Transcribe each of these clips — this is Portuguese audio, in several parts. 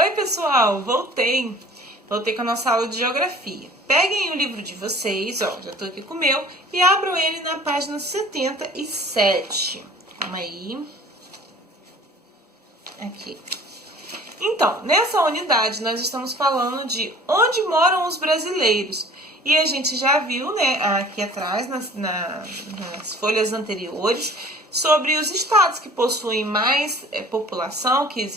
Oi pessoal, voltei com a nossa aula de geografia. Peguem o livro de vocês, ó, já tô aqui com o meu, e abram ele na página 77. Calma aí. Aqui. Então, nessa unidade nós estamos falando de onde moram os brasileiros. E a gente já viu, né, aqui atrás, nas folhas anteriores, sobre os estados que possuem mais população, que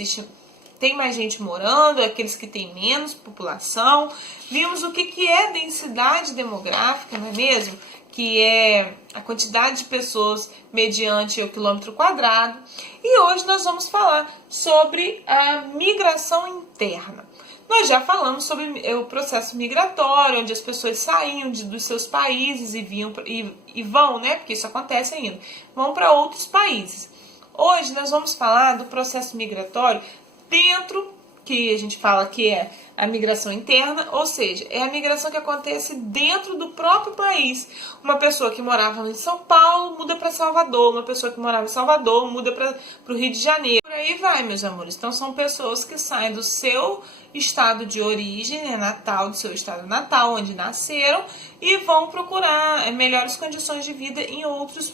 tem mais gente morando, aqueles que têm menos população. Vimos o que é densidade demográfica, não é mesmo? Que é a quantidade de pessoas mediante o quilômetro quadrado. E hoje nós vamos falar sobre a migração interna. Nós já falamos sobre o processo migratório, onde as pessoas saíam dos seus países e vão, né? Porque isso acontece ainda, vão para outros países. Hoje nós vamos falar do processo migratório dentro, que a gente fala que é a migração interna, ou seja, é a migração que acontece dentro do próprio país. Uma pessoa que morava em São Paulo muda para Salvador, uma pessoa que morava em Salvador muda para o Rio de Janeiro. Por aí vai, meus amores. Então são pessoas que saem do seu estado de origem, né, natal, do seu estado natal, onde nasceram, e vão procurar melhores condições de vida em outras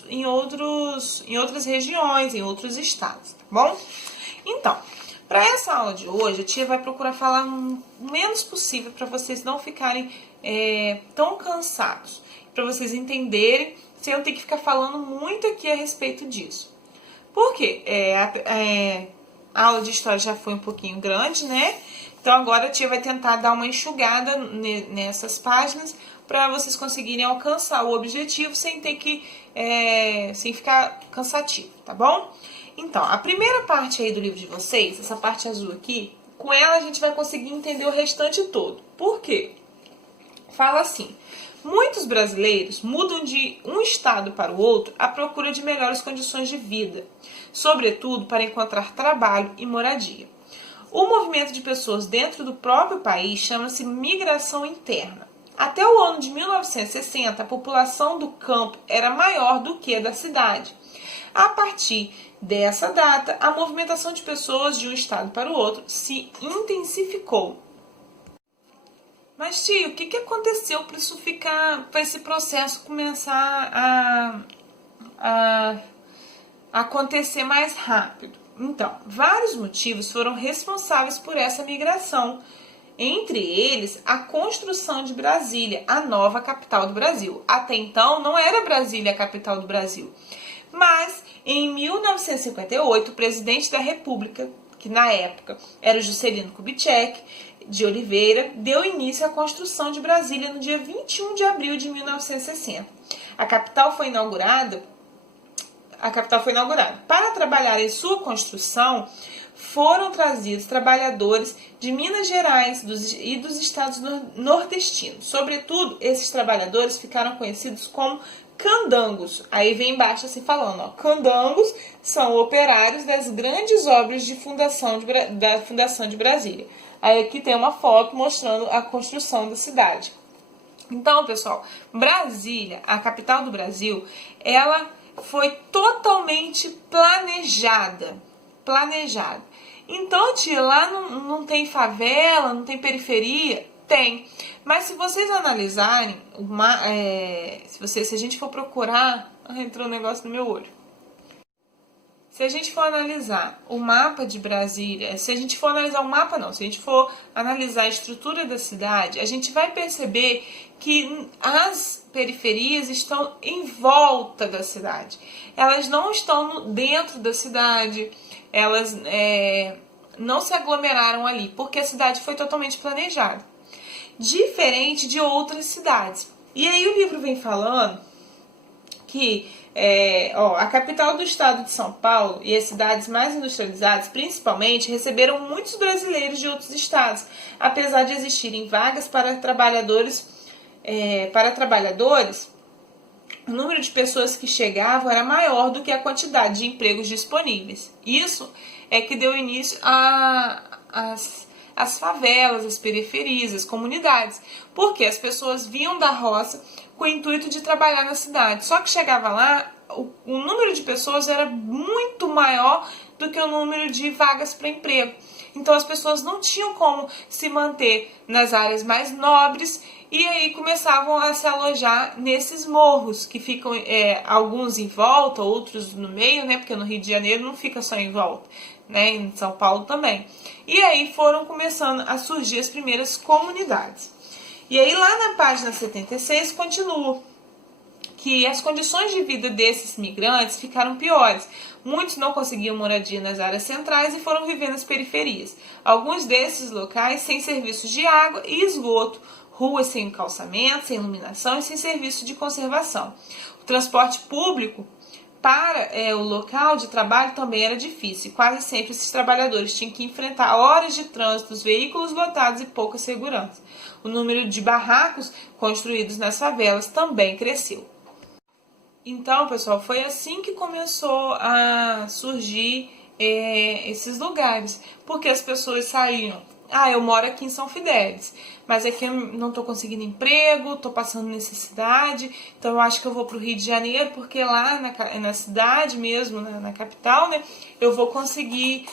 regiões, em outros estados, tá bom? Então, para essa aula de hoje, a tia vai procurar falar o menos possível para vocês não ficarem tão cansados, para vocês entenderem, sem eu ter que ficar falando muito aqui a respeito disso. Por quê? A aula de história já foi um pouquinho grande, né? Então agora a tia vai tentar dar uma enxugada nessas páginas para vocês conseguirem alcançar o objetivo sem ter sem ficar cansativo, tá bom? Então, a primeira parte aí do livro de vocês, essa parte azul aqui, com ela a gente vai conseguir entender o restante todo. Por quê? Fala assim: muitos brasileiros mudam de um estado para o outro à procura de melhores condições de vida, sobretudo para encontrar trabalho e moradia. O movimento de pessoas dentro do próprio país chama-se migração interna. Até o ano de 1960, a população do campo era maior do que a da cidade. A partir dessa data, a movimentação de pessoas de um estado para o outro se intensificou. Mas, tio, o que aconteceu para esse processo começar a acontecer mais rápido? Então, vários motivos foram responsáveis por essa migração. Entre eles, a construção de Brasília, a nova capital do Brasil. Até então, não era Brasília a capital do Brasil. Mas, em 1958, o presidente da República, que na época era o Juscelino Kubitschek de Oliveira, deu início à construção de Brasília no dia 21 de abril de 1960. A capital foi inaugurada. Para trabalhar em sua construção, foram trazidos trabalhadores de Minas Gerais e dos estados nordestinos. Sobretudo, esses trabalhadores ficaram conhecidos como candangos. Aí vem embaixo assim falando, ó, candangos são operários das grandes obras da fundação de Brasília. Aí aqui tem uma foto mostrando a construção da cidade. Então, pessoal, Brasília, a capital do Brasil, ela foi totalmente planejada. Então, tia, lá não tem favela, não tem periferia? Tem. Mas se vocês analisarem, se a gente for procurar... entrou um negócio no meu olho. Se a gente for analisar o mapa de Brasília, se a gente for analisar a estrutura da cidade, a gente vai perceber que as periferias estão em volta da cidade. Elas não estão dentro da cidade, elas não se aglomeraram ali, porque a cidade foi totalmente planejada. Diferente de outras cidades. E aí o livro vem falando que a capital do estado de São Paulo e as cidades mais industrializadas, principalmente, receberam muitos brasileiros de outros estados, apesar de existirem vagas para trabalhadores. O número de pessoas que chegavam era maior do que a quantidade de empregos disponíveis. Isso é que deu início às favelas, às periferias, às comunidades, porque as pessoas vinham da roça com o intuito de trabalhar na cidade. Só que chegava lá, o número de pessoas era muito maior do que o número de vagas para emprego. Então as pessoas não tinham como se manter nas áreas mais nobres e aí começavam a se alojar nesses morros, que ficam alguns em volta, outros no meio, né? Porque no Rio de Janeiro não fica só em volta, né? Em São Paulo também. E aí foram começando a surgir as primeiras comunidades. E aí lá na página 76 continua que as condições de vida desses migrantes ficaram piores. Muitos não conseguiam moradia nas áreas centrais e foram viver nas periferias. Alguns desses locais sem serviços de água e esgoto, ruas sem calçamento, sem iluminação e sem serviço de conservação. O transporte público para o local de trabalho também era difícil. Quase sempre esses trabalhadores tinham que enfrentar horas de trânsito, veículos lotados e pouca segurança. O número de barracos construídos nas favelas também cresceu. Então, pessoal, foi assim que começou a surgir esses lugares, porque as pessoas saíam. Eu moro aqui em São Fidélis, mas aqui eu não tô conseguindo emprego, tô passando necessidade, então eu acho que eu vou pro Rio de Janeiro, porque lá na cidade mesmo, na capital, né, eu vou conseguir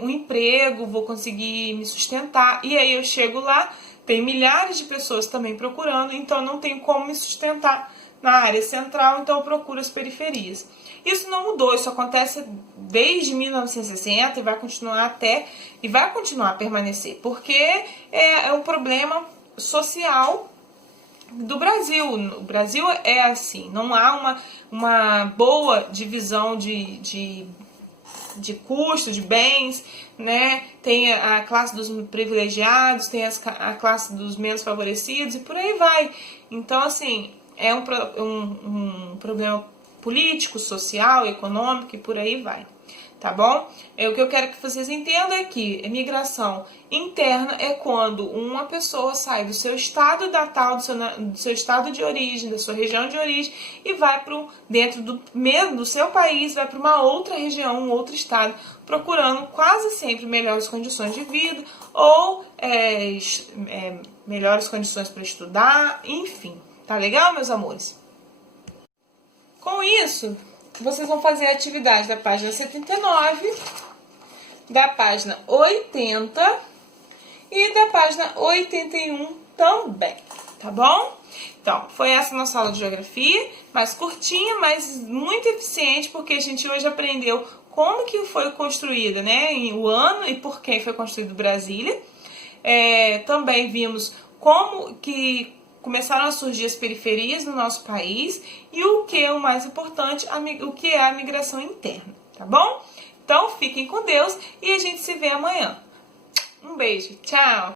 um emprego, vou conseguir me sustentar, e aí eu chego lá, tem milhares de pessoas também procurando, então não tem como me sustentar na área central, então eu procuro as periferias. Isso não mudou, isso acontece desde 1960 e vai continuar a permanecer, porque é um problema social do Brasil. O Brasil é assim, não há uma boa divisão de custo, de bens, né? Tem a classe dos privilegiados, tem a classe dos menos favorecidos e por aí vai. Então, assim, é um problema político, social, econômico e por aí vai, tá bom? O que eu quero que vocês entendam é que imigração interna é quando uma pessoa sai do seu estado natal, do seu estado de origem, da sua região de origem e vai dentro do seu país, vai para uma outra região, um outro estado, procurando quase sempre melhores condições de vida ou melhores condições para estudar, enfim. Tá legal, meus amores? Com isso, vocês vão fazer a atividade da página 79, da página 80 e da página 81 também, tá bom? Então, foi essa nossa aula de geografia, mais curtinha, mas muito eficiente, porque a gente hoje aprendeu como que foi construída, né, o ano e por quem foi construído Brasília. Também vimos como que começaram a surgir as periferias no nosso país e o que é o mais importante, o que é a migração interna, tá bom? Então, fiquem com Deus e a gente se vê amanhã. Um beijo, tchau!